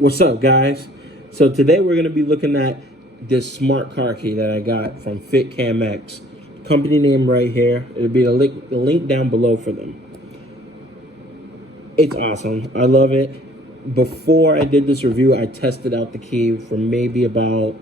What's up, guys? So today we're going to be looking at this smart car key that I got from FITCAMX. Company name right here. It'll be a link down below for them. It's awesome. I love it. Before I did this review, I tested out the key for maybe about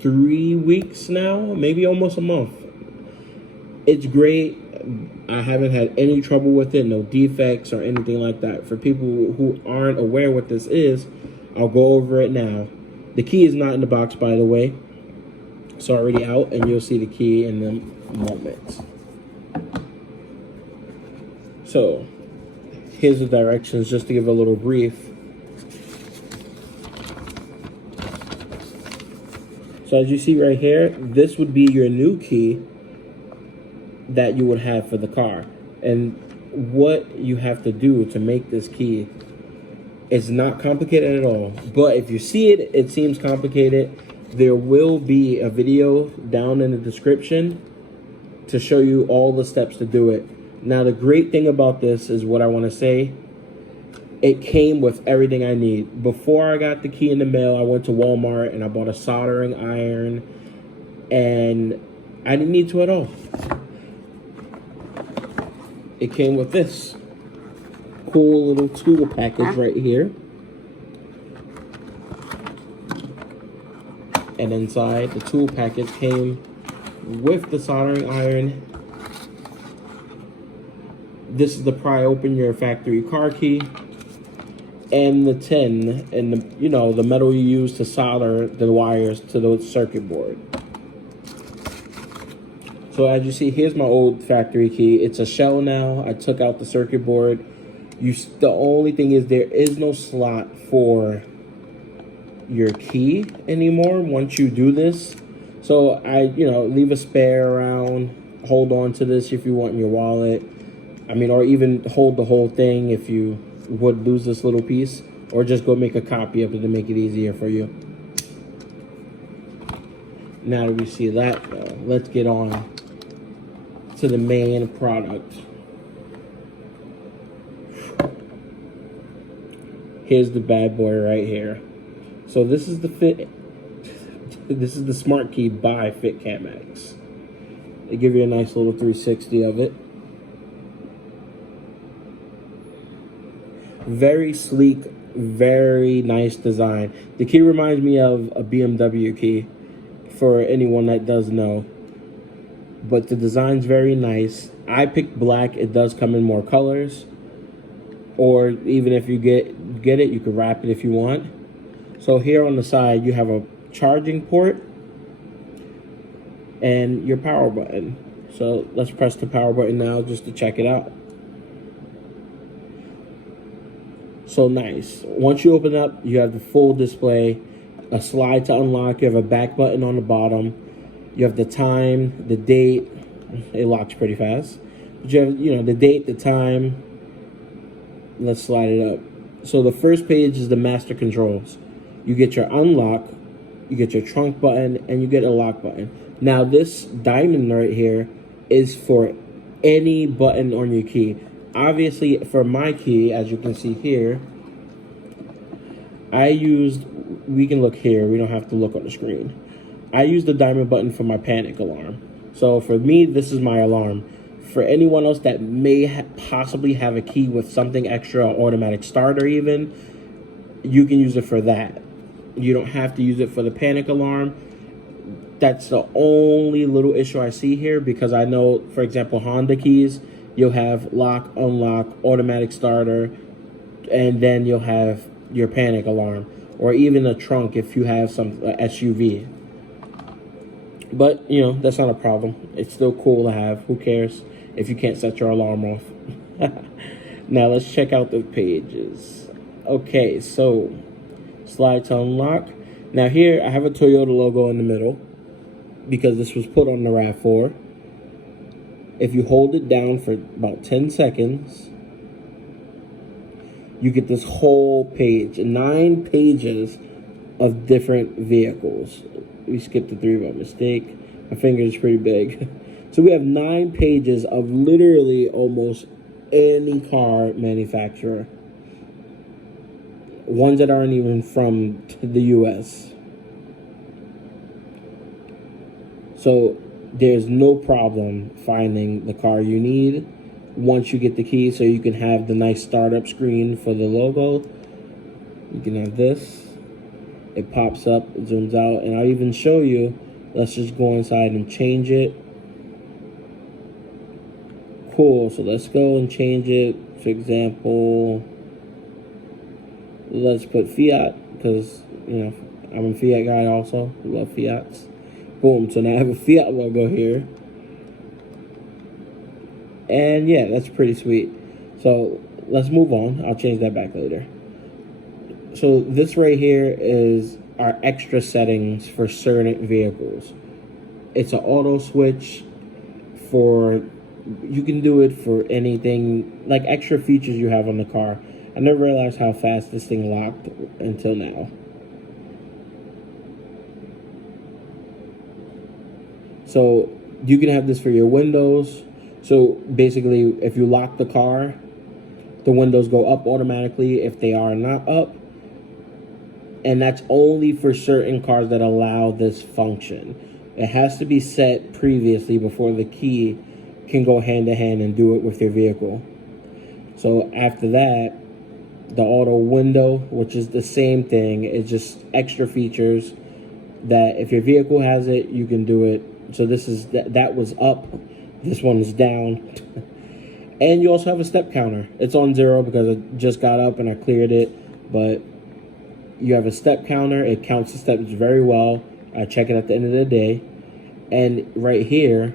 3 weeks now, maybe almost a month. It's great. I haven't had any trouble with it, no defects or anything like that. For people who aren't aware what this is, I'll go over it now. The key is not in the box, by the way. It's already out, and you'll see the key in a moment. So, here's the directions, just to give a little brief. So as you see right here, this would be your new key that you would have for the car. And what you have to do to make this key is not complicated at all. But if you see it, it seems complicated. There will be a video down in the description to show you all the steps to do it. Now, the great thing about this is what I want to say. It came with everything I need. Before I got the key in the mail, I went to Walmart and I bought a soldering iron, and I didn't need to at all. It came with this cool little tool package right here. And inside the tool package came with the soldering iron. This is the pry open your factory car key, and the tin and the metal you use to solder the wires to the circuit board. So as you see, here's my old factory key. It's a shell now. I took out the circuit board. The only thing is there is no slot for your key anymore once you do this. So I, leave a spare around. Hold on to this if you want in your wallet. Or even hold the whole thing if you would lose this little piece, or just go make a copy of it to make it easier for you. Now that we see that, let's get on to the main product. Here's the bad boy right here. So this is this is the smart key by FITCAMX. They give you a nice little 360 of it. Very sleek, very nice design. The key reminds me of a BMW key, for anyone that does know. But the design's very nice. I picked black. It does come in more colors. Or even if you get it, you can wrap it if you want. So here on the side, you have a charging port and your power button. So let's press the power button now just to check it out. So nice. Once you open up, you have the full display, a slide to unlock. You have a back button on the bottom. You have the time, the date. It locks pretty fast. But you have, the date, the time. Let's slide it up. So the first page is the master controls. You get your unlock, you get your trunk button, and you get a lock button. Now this diamond right here is for any button on your key. Obviously, for my key, as you can see here, we can look here, we don't have to look on the screen. I used the diamond button for my panic alarm. So for me, this is my alarm. For anyone else that may possibly have a key with something extra, automatic starter even, you can use it for that. You don't have to use it for the panic alarm. That's the only little issue I see here, because I know, for example, Honda keys, you'll have lock, unlock, automatic starter, and then you'll have your panic alarm, or even a trunk if you have some SUV. But, that's not a problem. It's still cool to have. Who cares if you can't set your alarm off? Now, let's check out the pages. Okay, so slide to unlock. Now here, I have a Toyota logo in the middle because this was put on the RAV4. If you hold it down for about 10 seconds, you get this whole page, 9 pages of different vehicles. We skipped the 3 by mistake. My finger is pretty big. So we have 9 pages of literally almost any car manufacturer. ones that aren't even from the US. So there's no problem finding the car you need once you get the key, so you can have the nice startup screen for the logo. You can have this. It pops up, it zooms out, and I'll even show you. Let's just go inside and change it. Cool, so let's go and change it. For example, let's put Fiat, because, you know, I'm a Fiat guy also. I love Fiats. Boom, so now I have a Fiat logo here. And yeah, that's pretty sweet. So let's move on. I'll change that back later. So this right here is our extra settings for certain vehicles. It's an auto switch for, you can do it for anything, like extra features you have on the car. I never realized how fast this thing locked until now. So you can have this for your windows. So basically, if you lock the car, the windows go up automatically if they are not up. And that's only for certain cars that allow this function. It has to be set previously before the key can go hand to hand and do it with your vehicle. So after that, the auto window, which is the same thing, it's just extra features that if your vehicle has it, you can do it. So this is that was up, this one is down. And you also have a step counter. It's on 0 because I just got up and I cleared it, but you have a step counter. It counts the steps very well. I check it at the end of the day. And right here,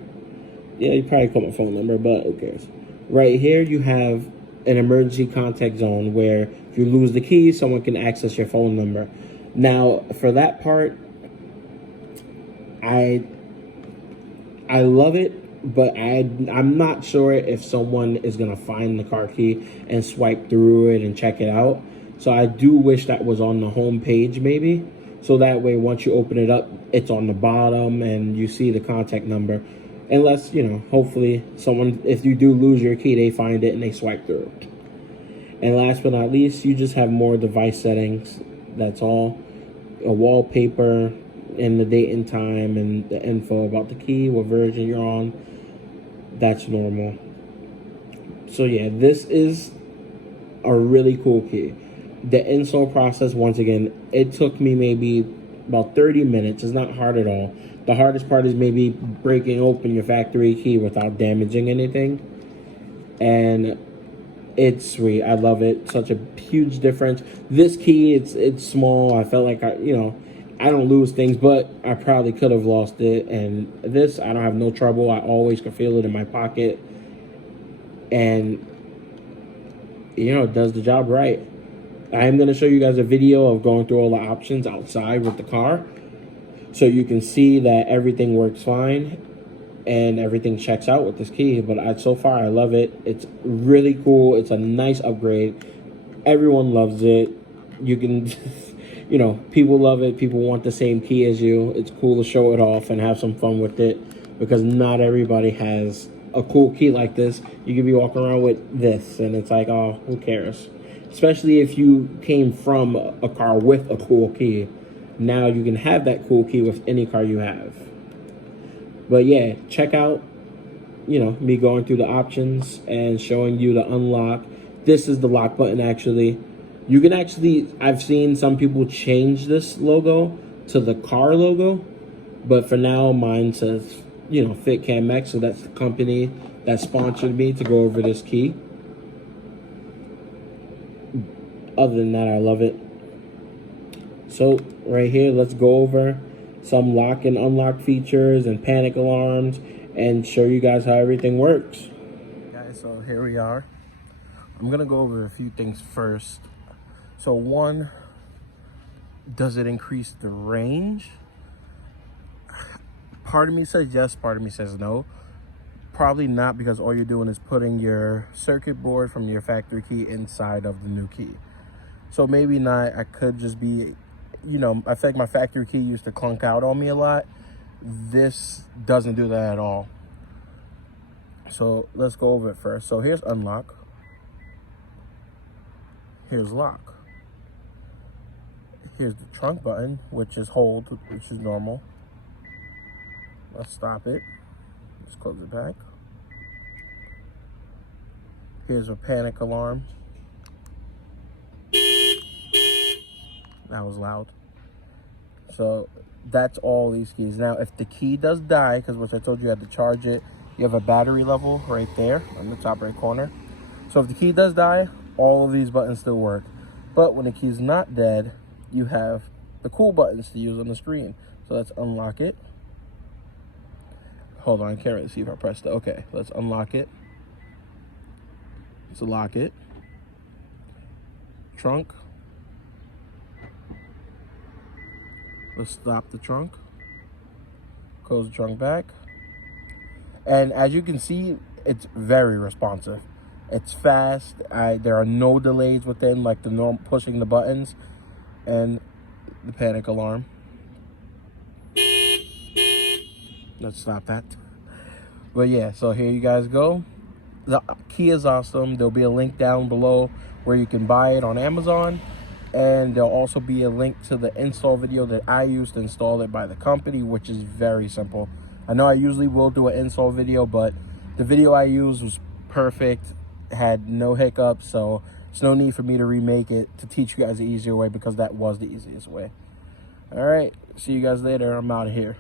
yeah, you probably call my phone number, but who cares? Right here, you have an emergency contact zone where if you lose the key, someone can access your phone number. Now, for that part, I love it, but I'm not sure if someone is going to find the car key and swipe through it and check it out. So I do wish that was on the home page maybe. So that way, once you open it up, it's on the bottom and you see the contact number. Unless, you know, hopefully someone, if you do lose your key, they find it and they swipe through it. And last but not least, you just have more device settings. That's all. A wallpaper and the date and time and the info about the key, what version you're on. That's normal. So yeah, this is a really cool key. The install process, once again, it took me maybe about 30 minutes. It's not hard at all. The hardest part is maybe breaking open your factory key without damaging anything. And it's sweet. I love it. Such a huge difference. This key, it's small. I felt like I don't lose things, but I probably could have lost it. And this, I don't have no trouble. I always can feel it in my pocket. And, you know, it does the job right. I am going to show you guys a video of going through all the options outside with the car, so you can see that everything works fine and everything checks out with this key. But so far, I love it. It's really cool. It's a nice upgrade. Everyone loves it. You can, you know, people love it. People want the same key as you. It's cool to show it off and have some fun with it, because not everybody has a cool key like this. You could be walking around with this and it's like, oh, who cares? Especially if you came from a car with a cool key. Now you can have that cool key with any car you have. But yeah, check out, you know, me going through the options and showing you the unlock. This is the lock button, actually. You can actually, I've seen some people change this logo to the car logo, but for now mine says, you know, FITCAMX, so that's the company that sponsored me to go over this key. Other than that, I love it. So right here, let's go over some lock and unlock features and panic alarms and show you guys how everything works. Guys, so here we are. I'm gonna go over a few things first. So one, does it increase the range? Part of me says yes, part of me says no. Probably not, because all you're doing is putting your circuit board from your factory key inside of the new key. So maybe not. I could just be, you know, I feel like my factory key used to clunk out on me a lot. This doesn't do that at all. So let's go over it first. So here's unlock. Here's lock. Here's the trunk button, which is hold, which is normal. Let's stop it. Let's close it back. Here's a panic alarm. That was loud. So that's all these keys. Now, if the key does die, because what I told you, you had to charge it, you have a battery level right there on the top right corner. So if the key does die, all of these buttons still work. But when the key's not dead, you have the cool buttons to use on the screen. So let's unlock it. Hold on, I can't really see if I pressed it. Okay, let's unlock it. Let's lock it. Trunk. Let's stop the trunk. Close the trunk back. And as you can see, it's very responsive. It's fast. There are no delays within, like the normal pushing the buttons and the panic alarm. Let's stop that. But yeah, so here you guys go. The key is awesome. There'll be a link down below where you can buy it on Amazon. And there'll also be a link to the install video that I used to install it by the company, which is very simple. I know I usually will do an install video, but the video I used was perfect, had no hiccups, so there's no need for me to remake it to teach you guys the easier way, because that was the easiest way. All right, see you guys later. I'm out of here.